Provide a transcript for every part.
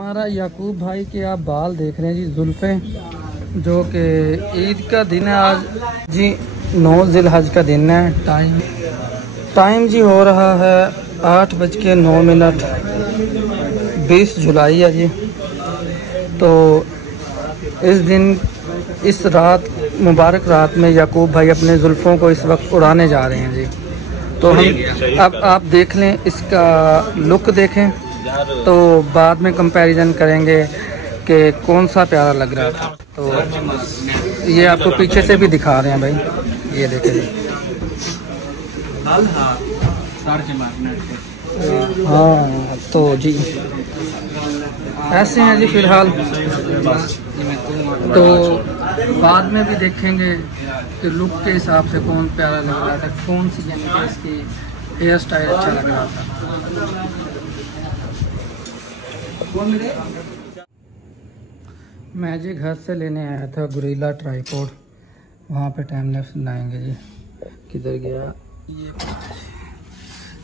हमारा याकूब भाई के आप बाल देख रहे हैं जी, जुल्फ़ें, जो कि ईद का दिन है आज जी, 9 ज़िलहज का दिन है। टाइम जी हो रहा है 8:09, 20 जुलाई है जी। तो इस दिन, इस रात, मुबारक रात में याकूब भाई अपने जुल्फ़ों को इस वक्त उड़ाने जा रहे हैं जी। तो हम अब आप देख लें, इसका लुक देखें तो बाद में कंपैरिजन करेंगे कि कौन सा प्यारा लग रहा था। तो ये आपको पीछे से भी दिखा रहे हैं भाई, ये देखें जी। हाँ तो जी ऐसे हैं जी फ़िलहाल। तो बाद में भी देखेंगे कि लुक के हिसाब से कौन प्यारा लग रहा था, कौन सी यानी कि इसकी हेयर स्टाइल अच्छा लग रहा था। मैं जी घर से लेने आया था गोरिल्ला ट्राइपॉड, वहाँ पे टाइम लैप्स बनाएंगे जी। किधर गया ये,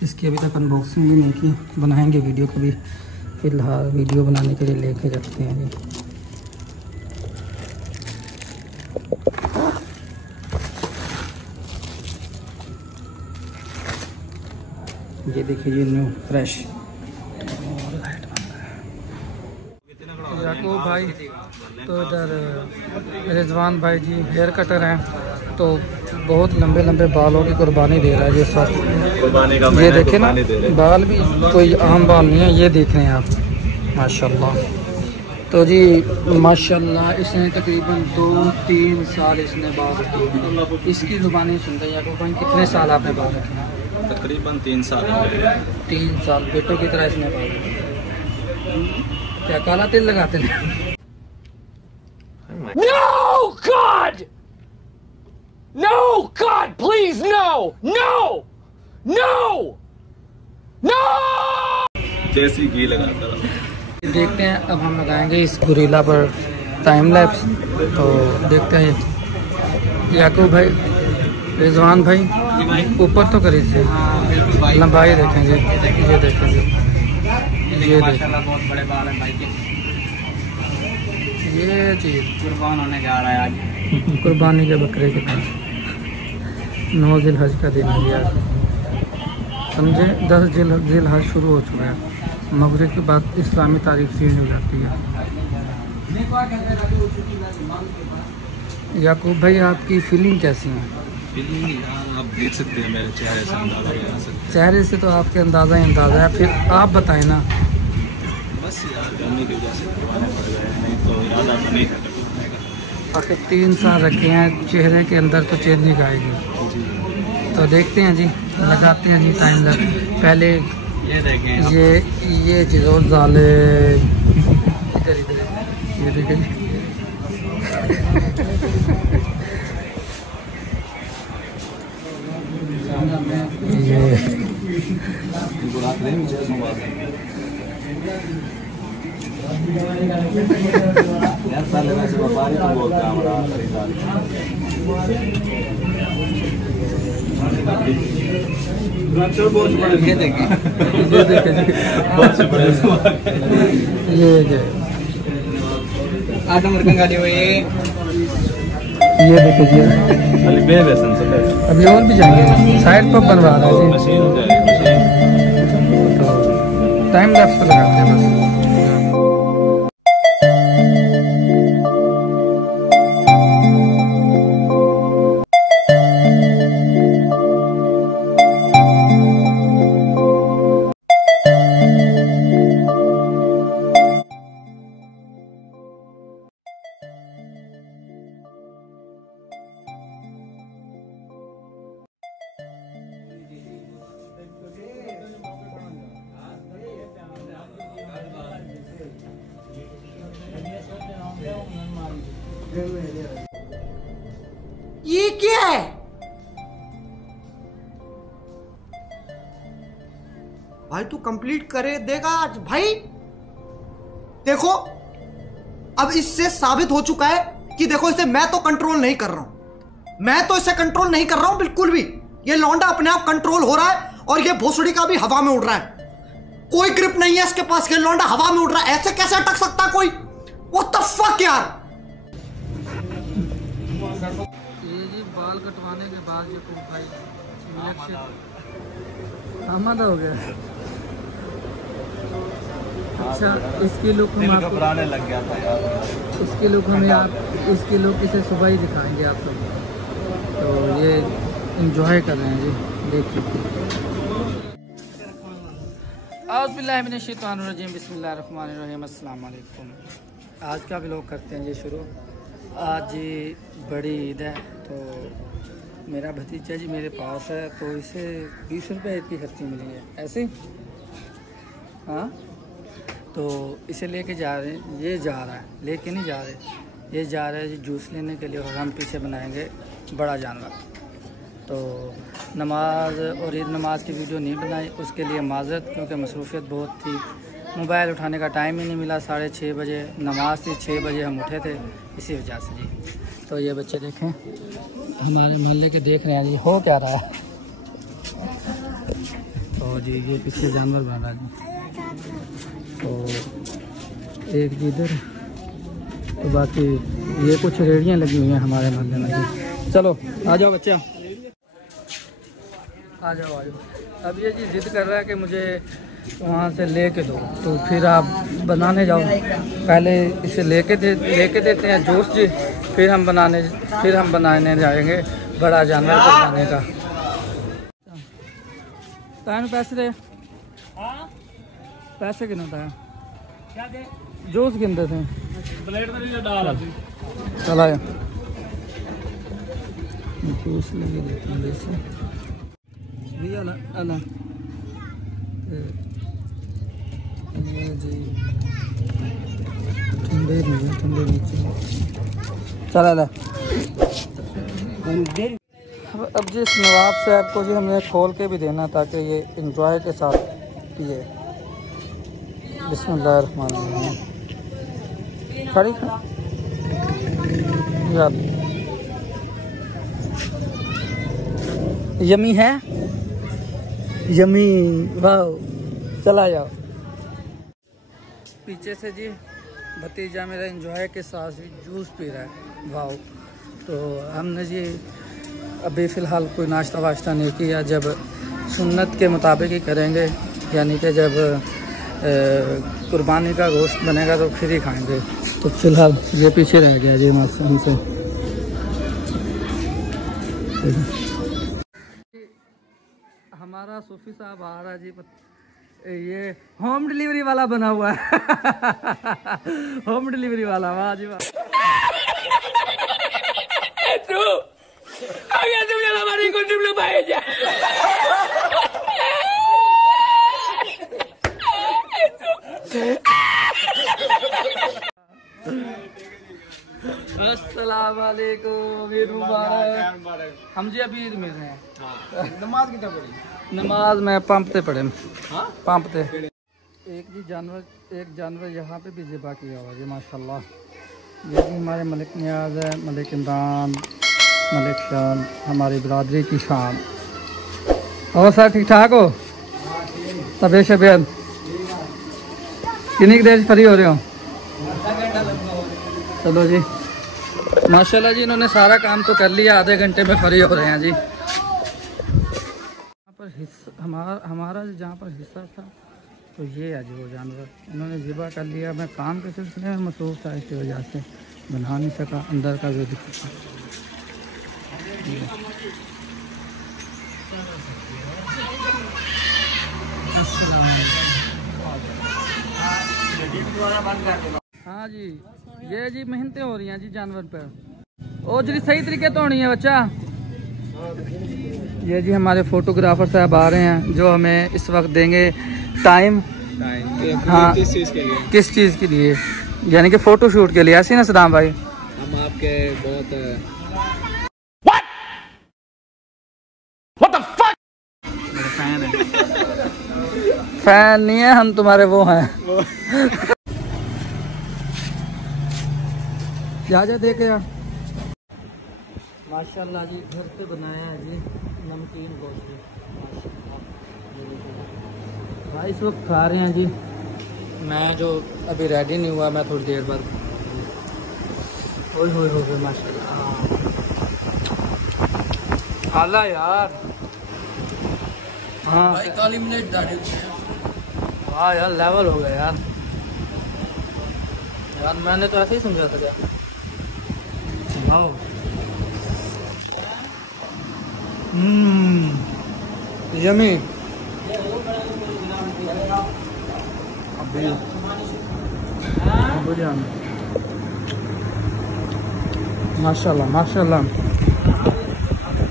इसकी अभी तक अनबॉक्सिंग भी नहीं की, बनाएंगे वीडियो कभी। फ़िलहाल वीडियो बनाने के लिए लेके रखते हैं जी। ये देखिए ये न्यू फ्रेश याकूब भाई। तो इधर रिजवान भाई जी हेयर कटर हैं, तो बहुत लंबे लंबे बालों की कुर्बानी दे रहा है जिस वक्त। ये देखें ना, बाल भी कोई आम बाल नहीं है, ये देख रहे हैं आप, माशाल्लाह। तो जी माशाल्लाह इसने तकरीबन 2-3 साल इसने बाल रखे। इसकी ज़ुबानी सुनते हैं याकूब भाई, कितने साल आपने बाल रखे हैं? तकरीबन 3 साल। 3 साल बेटों की तरह इसने बाल रखे। क्या काला तेल लगाते हैं? No, God! No, God, please, no! No! No! No! देसी घी लगाता रहा। देखते हैं, अब हम लगाएंगे इस गोरिल्ला पर टाइम लैप्स। तो देखते हैं याकूब भाई, रिजवान भाई ऊपर तो करिए से लंबाई देखें जी, ये देखें जी, ये देखें, बहुत बड़े बाल हैं भाई के। ये चीज़ कुर्बान होने जा रहा है आज, कुर्बानी के बकरे के पास। 9 ज़िलहज का दिन है यार, समझे। 10 ज़िलहज शुरू हो चुका है, मगरिब के बाद इस्लामी तारीख चेंज हो जाती है। याकूब भाई आपकी फीलिंग कैसी है? फीलिंग आप देख सकते हैं मेरे चेहरे से, अंदाजा लगा सकते हैं। चेहरे से तो आपके अंदाज़ा ही अंदाज़ा है, फिर आप बताएं ना। बस यार गर्मी की वजह से करवाने पड़ गए, नहीं तो इरादा तो नहीं था करवाने का। आखिर 3 साल रखे हैं, चेहरे के अंदर तो चेंज नहीं आएगी। तो देखते हैं जी, लगाते हैं जी टाइम लग। पहले ये देखें ये चीज़ और जाले इधर इधर, ये देखें जी। ये देखें, ये देखें जी, ये 8 नंबर का गाड़ी हुई है। ये देखें जी। अभी और भी जाएंगे, साइड पर बनवा रहा है जी। तो टाइम लैप्स तो लगाते हैं बस। ये क्या है? भाई तू कंप्लीट करे देगा आज भाई। देखो अब इससे साबित हो चुका है कि देखो इसे मैं तो कंट्रोल नहीं कर रहा हूं, मैं तो इसे कंट्रोल नहीं कर रहा हूं बिल्कुल भी। ये लौंडा अपने आप कंट्रोल हो रहा है और ये भोसड़ी का भी हवा में उड़ रहा है। कोई ग्रिप नहीं है इसके पास, ये लौंडा हवा में उड़ रहा है, ऐसे कैसे अटक सकता कोई? व्हाट द फक यार। ये जी बाल कटवाने के बाद ये खूब भाई आमदा हो गया। अच्छा, इसकी लुक हम आपको घबराने लग गया था यार। इसकी लुक हमें आप इसकी लुक इसे सुबह ही दिखाएंगे आप सब। तो ये इंजॉय कर रहे हैं जी, देखिए। औज़ुबिल्लाहिमिनश्शैतानिर्रजीम, बिस्मिल्लाहिर्रहमानिर्रहीम, अस्सलाम वालेकुम। आज का व्लॉग करते हैं जी शुरू। आज जी बड़ी ईद है, तो मेरा भतीजा जी मेरे पास है, तो इसे 20 रुपये ईद की खर्ची मिली है ऐसे। हाँ, तो इसे लेके जा रहे हैं, ये जा रहा है, लेके नहीं जा रहे, ये जा रहा है जी जूस लेने के लिए, और हम पीछे बनाएंगे बड़ा जानवर। तो नमाज और ईद नमाज की वीडियो नहीं बनाई, उसके लिए माज़रत, क्योंकि मसरूफियत बहुत थी, मोबाइल उठाने का टाइम ही नहीं मिला। 6:30 बजे नमाज थी, 6 बजे हम उठे थे, इसी वजह से जी। तो ये बच्चे देखें, हमारे मोहल्ले के देख रहे हैं जी, हो क्या रहा है। तो जी ये पीछे जानवर बन रहा है जी, तो एक जी इधर, तो बाकी ये कुछ रेड़ियाँ लगी हुई हैं हमारे मोहल्ले में जी। चलो आ जाओ बच्चा, आ जाओ आ जाओ। अब ये जी ज़िद कर रहा है कि मुझे वहाँ से लेके दो, तो फिर आप बनाने जाओ। पहले इसे लेके देते हैं जूस जी, फिर हम बनाने जाएंगे बड़ा जानवर बनाने का। तान पैसे दे, पैसे कितना था? जूस गिनते थे। चला जूस लगे देते हैं जैसे भैया अला जी, ठंडे नीचे चला ला। अब जिस नवाब साहब को जी हमने खोल के भी देना, ताकि ये इंजॉय के साथ पिए। बिस्मिल्लाहिर्रहमानिर्रहीम। खड़ी यार, यमी है, यमी, वाह। चला जाओ। पीछे से जी भतीजा मेरा एंजॉय के साथ ही जूस पी रहा है, वाह। तो हमने जी अभी फ़िलहाल कोई नाश्ता वाश्ता नहीं किया, जब सुन्नत के मुताबिक ही करेंगे, यानी कि जब कुर्बानी का गोश्त बनेगा तो फिर ही खाएंगे। तो फ़िलहाल ये पीछे रह गया जी हमसे। हमारा सूफी साहब आ रहा है जी, ये होम डिलीवरी वाला बना हुआ है। होम डिलीवरी वाला, वाह जी वाह। अस्सलाम वालेकुम, ईद मुबारक। हम जी अभी ईद मिल रहे हैं। नमाज कितना पड़ी? नमाज में पंप पे पड़े, पंप पे। एक जानवर यहाँ पे भी ज़िबा किया हुआ जी, माशाल्लाह। ये भी हमारे मलिक नियाज है, मलिक इमरान, मलिक शान, हमारी बिरादरी की शान। और सर ठीक ठाक हो? तबीयत शबीयत कितनी देर फ्री हो रहे हो? चलो जी, माशाल्लाह जी, इन्होंने सारा काम तो कर लिया, आधे घंटे में फ्री हो रहे हैं जी। यहाँ पर हिस्सा हमारा जहाँ पर हिस्सा था, तो ये है जी वो जानवर इन्होंने ज़िबा कर लिया। मैं काम के सिलसिले में मसरूफ़ था, इसकी वजह से बना नहीं सका। अंदर का व्यू दिखा। हाँ जी, ये जी मेहनतें हो रही हैं जी जानवर पर, और जी सही तरीके तो होनी है बच्चा। ये जी हमारे फोटोग्राफर साहब आ रहे हैं, जो हमें इस वक्त देंगे टाइम। हाँ, किस चीज़ के लिए? यानी कि फ़ोटो शूट के लिए, ऐसे ना सदाम भाई? हम आपके बहुत फैन हैं। फैन नहीं है हम, तुम्हारे वो हैं। जा देखे यार, माशाल्लाह जी, घर पे बनाया है जी नमकीन गोश्त। भाई इस वक्त खा रहे हैं जी। मैं जो अभी रेडी नहीं हुआ, मैं थोड़ी देर बाद। ओए होए होए माशाल्लाह आला यार। हाँ भाई काली मिनट दाढ़ी हाँ यार लेवल हो गया यार। यार मैंने तो ऐसे ही समझा था क्या। Wow yummy. माशाल्लाह माशाल्लाह।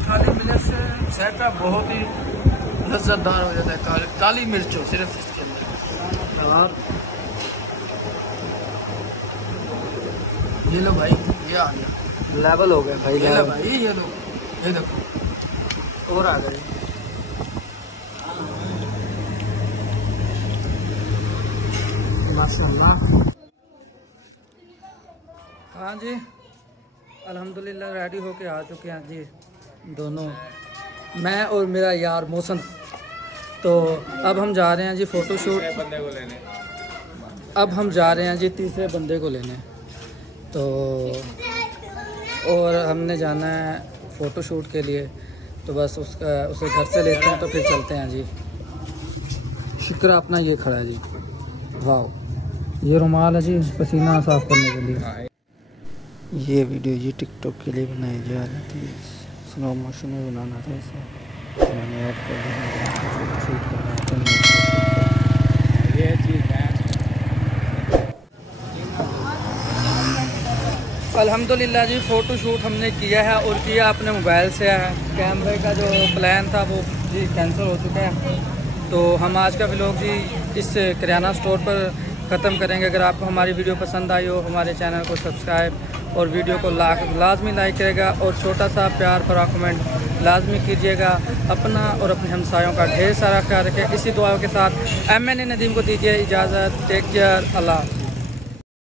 काली मिर्च से जायका बहुत ही लज्जतदार हो जाता है। काली मिर्च हो सिर्फ इसके अंदर यार। ये लो भाई, ये आ गया लेवल हो गया भाई। ये लो भाई, ये लो, ये देखो और आ गए। माशाल्लाह। हाँ जी अल्हम्दुलिल्लाह रेडी होके आ चुके हैं जी दोनों, मैं और मेरा यार मौसम। तो अब हम जा रहे हैं जी फ़ोटोशूट। बंदे को लेने अब हम जा रहे हैं जी तीसरे बंदे को लेने। तो और हमने जाना है फ़ोटोशूट के लिए। तो बस उसे घर से लेते हैं तो फिर चलते हैं जी। शुक्र अपना ये खड़ा है जी। वाह ये रुमाल है जी पसीना साफ करने के लिए। ये वीडियो जी टिकटॉक के लिए बनाई जा रही थी। स्लो मोशन में बनाना था इसे, मैंने ऐड कर दिया। शूट करना था ये चीज़ है। अल्हम्दुलिल्लाह जी फ़ोटो शूट हमने किया है और किया अपने मोबाइल से है। कैमरे का जो प्लान था वो जी कैंसिल हो चुका है। तो हम आज का व्लॉग जी इस किराना स्टोर पर ख़त्म करेंगे। अगर आपको हमारी वीडियो पसंद आई हो हमारे चैनल को सब्सक्राइब और वीडियो को लाजमी लाइक करेगा और छोटा सा प्यार भरा कमेंट लाजमी कीजिएगा। अपना और अपने हमसायों का ढेर सारा ख्याल रखें। इसी दुआओं के साथ MN नदीम को दीजिए इजाज़त। Take care. अल्लाह।